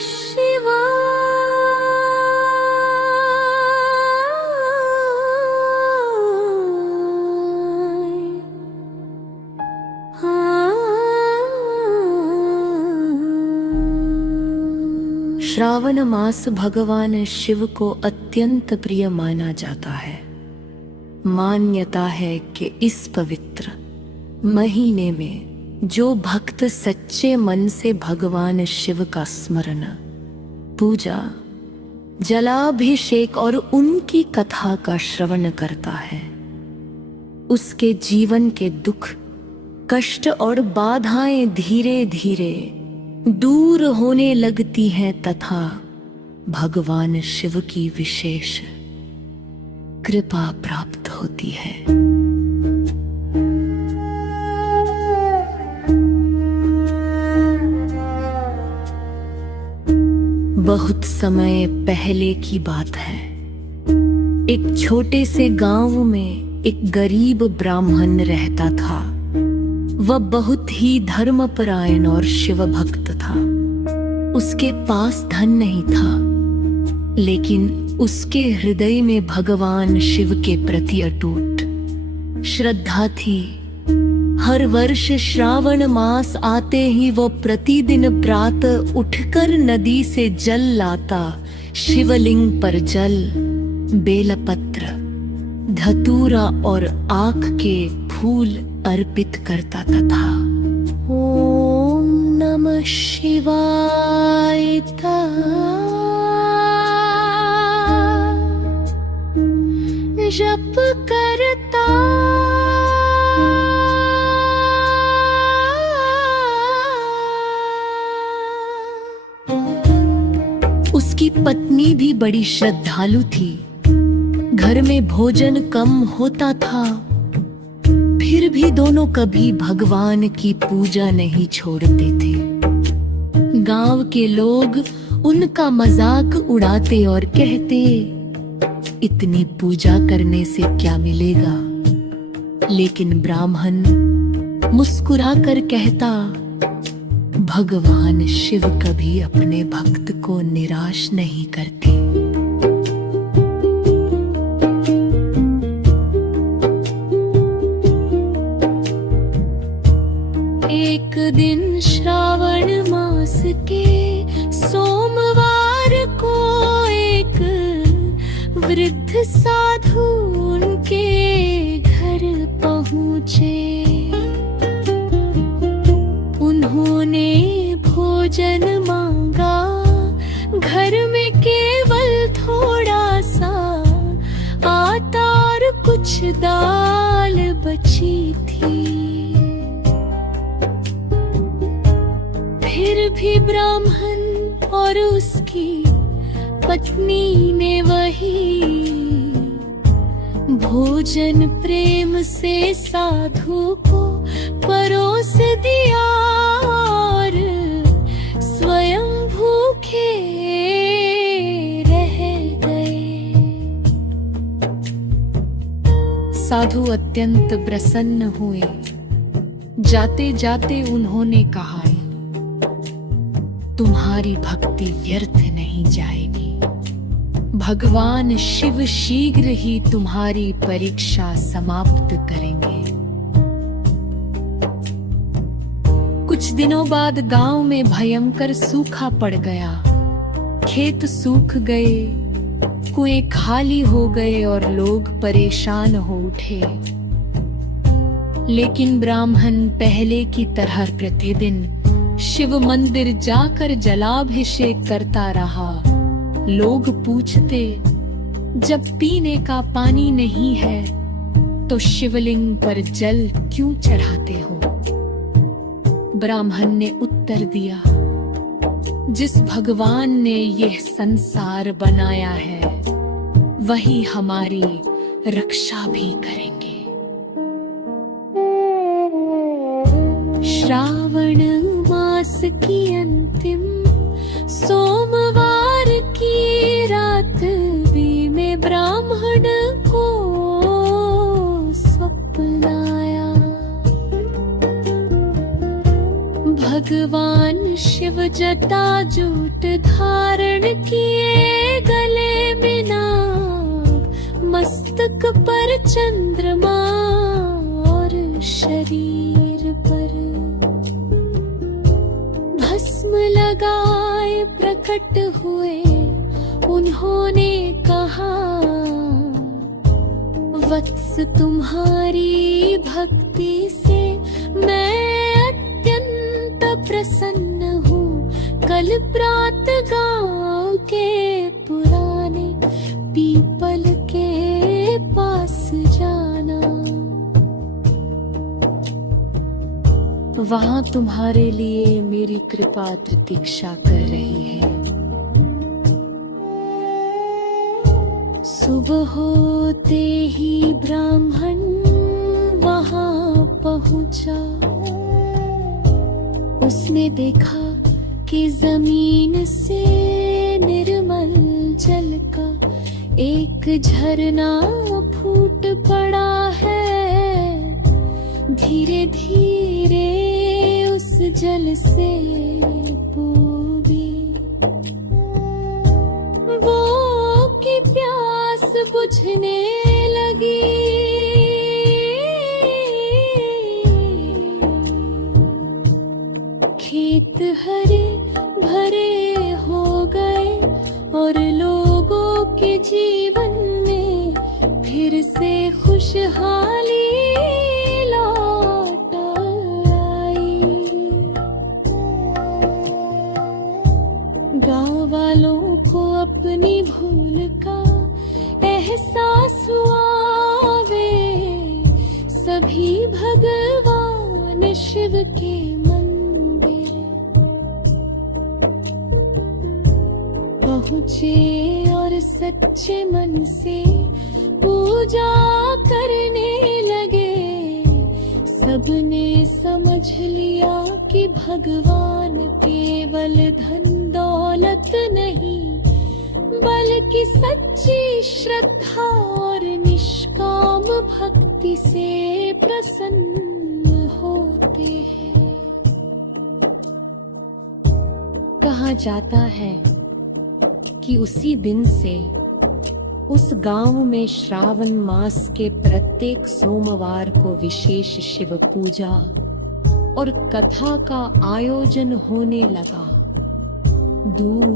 श्रावण मास भगवान शिव को अत्यंत प्रिय माना जाता है। मान्यता है कि इस पवित्र महीने में जो भक्त सच्चे मन से भगवान शिव का स्मरण, पूजा, जलाभिषेक और उनकी कथा का श्रवण करता है, उसके जीवन के दुख, कष्ट और बाधाएं धीरे धीरे दूर होने लगती हैं तथा भगवान शिव की विशेष कृपा प्राप्त होती है। बहुत समय पहले की बात है। एक छोटे से गांव में एक गरीब ब्राह्मण रहता था। वह बहुत ही धर्मपरायण और शिव भक्त था। उसके पास धन नहीं था, लेकिन उसके हृदय में भगवान शिव के प्रति अटूट श्रद्धा थी। हर वर्ष श्रावण मास आते ही वो प्रतिदिन प्रातः उठकर नदी से जल लाता, शिवलिंग पर जल, बेलपत्र, धतूरा और आँख के फूल अर्पित करता था। ओम नमः शिवाय जप करता। उसकी पत्नी भी बड़ी श्रद्धालु थी। घर में भोजन कम होता था, फिर भी दोनों कभी भगवान की पूजा नहीं छोड़ते थे। गांव के लोग उनका मजाक उड़ाते और कहते, इतनी पूजा करने से क्या मिलेगा? लेकिन ब्राह्मण मुस्कुराकर कहता, भगवान शिव कभी अपने भक्त को निराश नहीं करते। एक दिन श्रावण मास के सोमवार को एक वृद्ध साधु उनके घर पहुँचे। उन्होंने भोजन मांगा। घर में केवल थोड़ा सा आटा और कुछ दाल बची थी। फिर भी ब्राह्मण और उसकी पत्नी ने वही भोजन प्रेम से साधु को परोस दिया और स्वयं भूखे रह गए। साधु अत्यंत प्रसन्न हुए। जाते जाते उन्होंने कहा, तुम्हारी भक्ति व्यर्थ नहीं जाएगी। भगवान शिव शीघ्र ही तुम्हारी परीक्षा समाप्त करेंगे। कुछ दिनों बाद गांव में भयंकर सूखा पड़ गया। खेत सूख गए, कुएं खाली हो गए और लोग परेशान हो उठे। लेकिन ब्राह्मण पहले की तरह प्रतिदिन शिव मंदिर जाकर जलाभिषेक करता रहा। लोग पूछते, जब पीने का पानी नहीं है तो शिवलिंग पर जल क्यों चढ़ाते हो? ब्राह्मण ने उत्तर दिया, जिस भगवान ने यह संसार बनाया है वही हमारी रक्षा भी करेंगे। श्रावण मास की अंतिम सोमवार की रात भी में ब्राह्मण को स्वप्न आया। भगवान शिव जट जटा जूट धारण किए, गले में नाग, मस्तक पर चंद्रमा और शरीर पर भस्म लगाए प्रकट हुए। उन्होंने कहा, वत्स तुम्हारी भक्ति से मैं अत्यंत प्रसन्न हूँ। कल प्रात गांव के पुराने पीपल के पास जाना, वहां तुम्हारे लिए मेरी कृपा प्रतीक्षा कर रही है। सुबह होते ही ब्राह्मण वहां पहुंचा। उसने देखा कि जमीन से निर्मल जल का एक झरना फूट पड़ा है। धीरे धीरे उस जल से पूरी वो की प्यास बुझने लगी। खेत हरे भरे हो गए और लोगों के जीवन में फिर से खुशहाली लौट आई। गांव वालों को अपनी भूल का एहसास हुआ। वे सभी भगवान शिव के मंदिर पहुँचे और सच्चे मन से पूजा करने लगे। सबने समझ लिया कि भगवान केवल धन दौलत नहीं, बल्कि सच्ची श्रद्धा और निष्काम भक्ति से प्रसन्न होते हैं। कहा जाता है कि उसी दिन से उस गांव में श्रावण मास के प्रत्येक सोमवार को विशेष शिव पूजा और कथा का आयोजन होने लगा। दूर